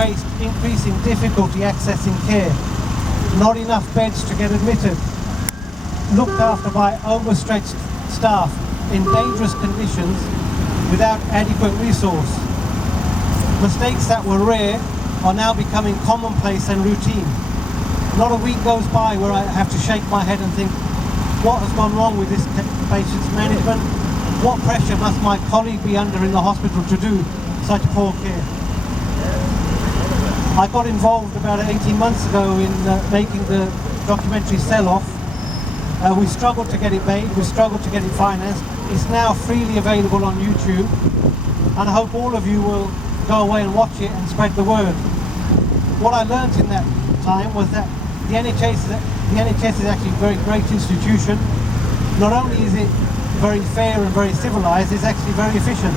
faced increasing difficulty accessing care, not enough beds to get admitted, looked after by overstretched staff in dangerous conditions without adequate resource. Mistakes that were rare are now becoming commonplace and routine. Not a week goes by where I have to shake my head and think, what has gone wrong with this patient's management? What pressure must my colleague be under in the hospital to do such poor care? I got involved about 18 months ago in making the documentary Sell-Off. We struggled to get it made, we struggled to get it financed. It's now freely available on YouTube, and I hope all of you will go away and watch it and spread the word. What I learned in that time was that the NHS is actually a very great institution. Not only is it very fair and very civilised, it's actually very efficient.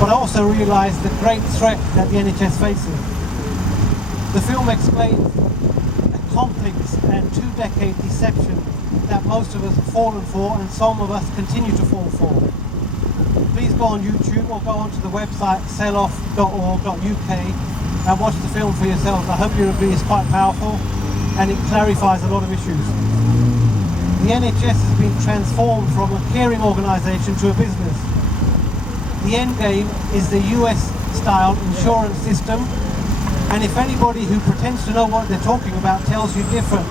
But I also realised the great threat that the NHS faces. The film explains a complex and two-decade deception that most of us have fallen for and some of us continue to fall for. Please go on YouTube or go onto the website selloff.org.uk and watch the film for yourselves. I hope you'll agree it's quite powerful and it clarifies a lot of issues. The NHS has been transformed from a caring organisation to a business. The end game is the US-style insurance system, and if anybody who pretends to know what they're talking about tells you different,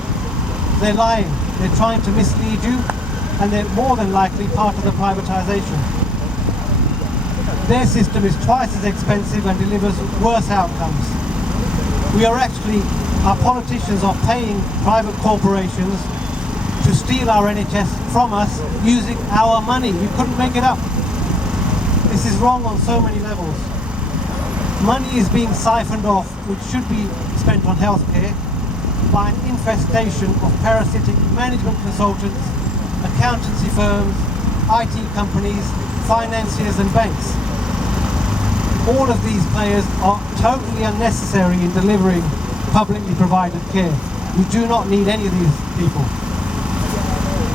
they're lying. They're trying to mislead you, and they're more than likely part of the privatisation. Their system is twice as expensive and delivers worse outcomes. Our politicians are paying private corporations to steal our NHS from us using our money. You couldn't make it up. This is wrong on so many levels. Money is being siphoned off, which should be spent on healthcare, by an infestation of parasitic management consultants, accountancy firms, IT companies, financiers and banks. All of these players are totally unnecessary in delivering publicly provided care. We do not need any of these people.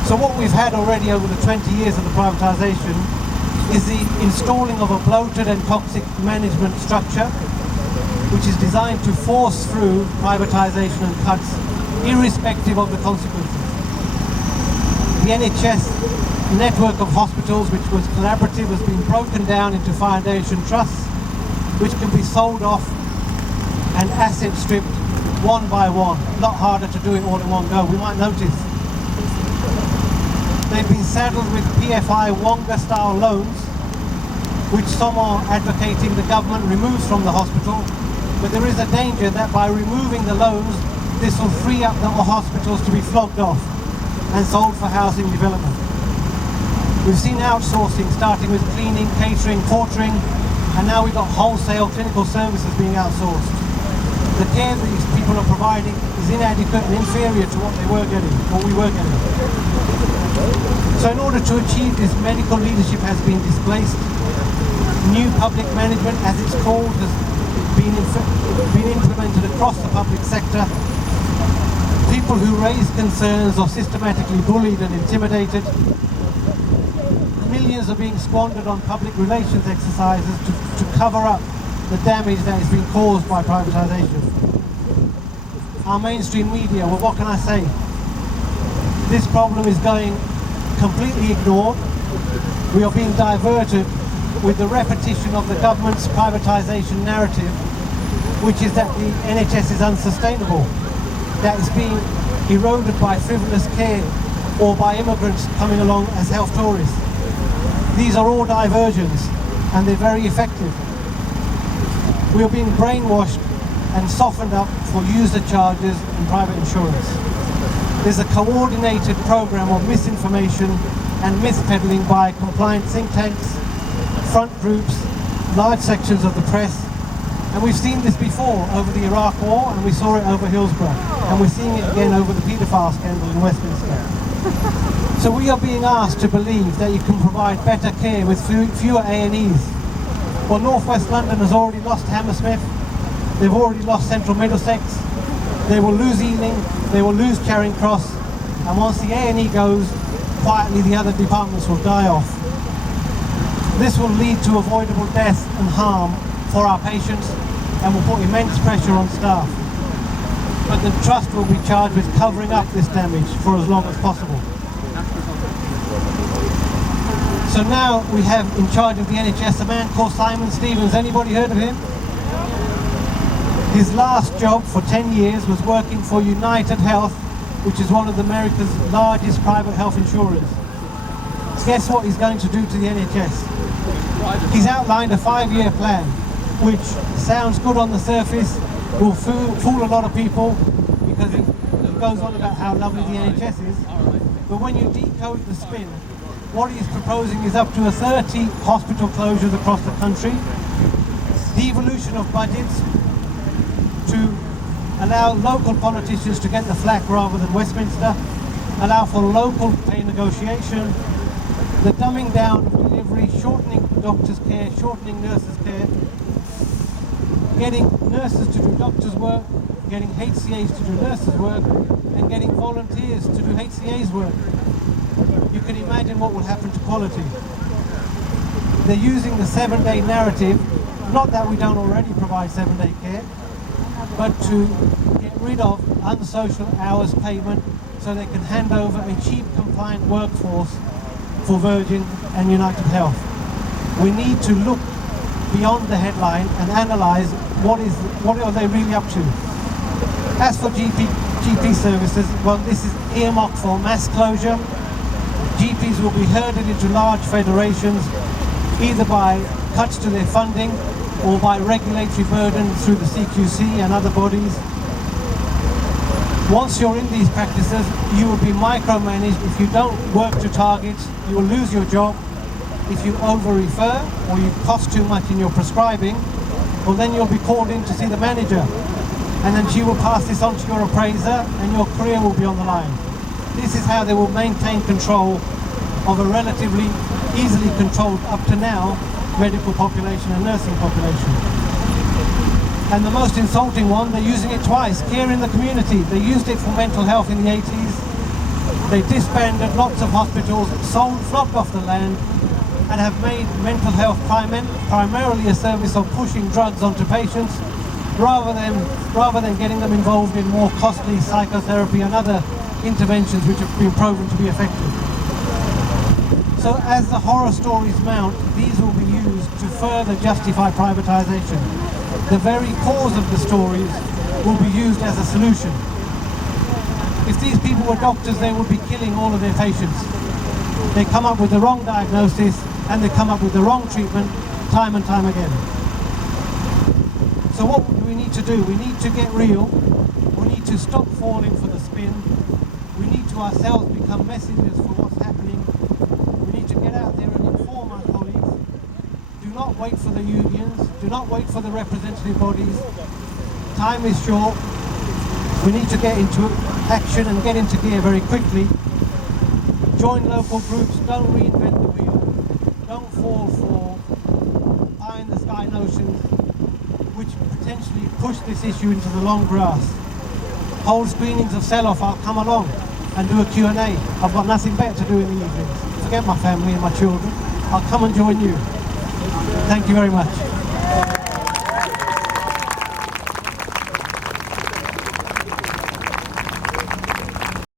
So what we've had already over the 20 years of the privatisation is the installing of a bloated and toxic management structure which is designed to force through privatisation and cuts irrespective of the consequences. The NHS network of hospitals, which was collaborative, has been broken down into foundation trusts which can be sold off and asset stripped one by one. A lot harder to do it all in one go. We might notice they've been saddled with PFI Wonga-style loans, which some are advocating the government removes from the hospital, but there is a danger that by removing the loans, this will free up the hospitals to be flogged off and sold for housing development. We've seen outsourcing starting with cleaning, catering, portering, and now we've got wholesale clinical services being outsourced. The care these people are providing is inadequate and inferior to what we were getting. So in order to achieve this, medical leadership has been displaced. New public management, as it's called, has been implemented across the public sector. People who raise concerns are systematically bullied and intimidated. Millions are being squandered on public relations exercises to cover up the damage that has been caused by privatisation. Our mainstream media, well, what can I say? This problem is going completely ignored. We are being diverted with the repetition of the government's privatisation narrative, which is that the NHS is unsustainable, that it's being eroded by frivolous care or by immigrants coming along as health tourists. These are all diversions, and they're very effective. We are being brainwashed and softened up for user charges and private insurance. There's a coordinated program of misinformation and myth-peddling by compliant think tanks, front groups, large sections of the press, and we've seen this before over the Iraq War, and we saw it over Hillsborough, and we're seeing it again over the paedophile scandal in Westminster. So we are being asked to believe that you can provide better care with fewer A&Es. Well, North West London has already lost Hammersmith, they've already lost Central Middlesex, they will lose Ealing, they will lose Charing Cross, and once the A&E goes, quietly the other departments will die off. This will lead to avoidable death and harm for our patients, and will put immense pressure on staff. But the trust will be charged with covering up this damage for as long as possible. So now we have in charge of the NHS a man called Simon Stevens. Anybody heard of him? His last job for 10 years was working for United Health, which is one of America's largest private health insurers. Guess what he's going to do to the NHS? He's outlined a 5-year plan, which sounds good on the surface, will fool a lot of people because it goes on about how lovely the NHS is. But when you decode the spin, what he's proposing is up to 30 hospital closures across the country, devolution of budgets to allow local politicians to get the flak rather than Westminster, allow for local pay negotiation, the dumbing down of delivery, shortening doctors' care, shortening nurses' care, getting nurses to do doctors' work, getting HCAs to do nurses' work, and getting volunteers to do HCA's work. You can imagine what will happen to quality. They're using the 7-day narrative, not that we don't already provide 7-day care, but to get rid of unsocial hours payment so they can hand over a cheap compliant workforce for Virgin and United Health. We need to look beyond the headline and analyse what are they really up to. As for GP services, well, this is earmarked for mass closure. GPs will be herded into large federations, either by cuts to their funding or by regulatory burden through the CQC and other bodies. Once you're in these practices, you will be micromanaged. If you don't work to targets, you will lose your job. If you over-refer or you cost too much in your prescribing, well, then you'll be called in to see the manager. And then she will pass this on to your appraiser and your career will be on the line. This is how they will maintain control of a relatively easily controlled, up to now, medical population and nursing population. And the most insulting one, they're using it twice, care in the community. They used it for mental health in the 80s. They disbanded lots of hospitals, flopped off the land, and have made mental health primarily a service of pushing drugs onto patients rather than getting them involved in more costly psychotherapy and other interventions which have been proven to be effective. So as the horror stories mount, these will be used to further justify privatisation. The very cause of the stories will be used as a solution. If these people were doctors, they would be killing all of their patients. They come up with the wrong diagnosis and they come up with the wrong treatment time and time again. So what do we need to do? We need to get real. We need to stop falling for the spin. We need to ourselves become messengers for what's happening. We need to get out there and inform our colleagues. Do not wait for the unions. Do not wait for the representative bodies. Time is short. We need to get into action and get into gear very quickly. Join local groups. Don't reinvent the wheel. Don't fall for pie-in-the-sky notions which potentially push this issue into the long grass. Hold screenings of sell-off. I'll come along and do a Q&A. I've got nothing better to do in the evenings. Forget my family and my children. I'll come and join you. Thank you very much.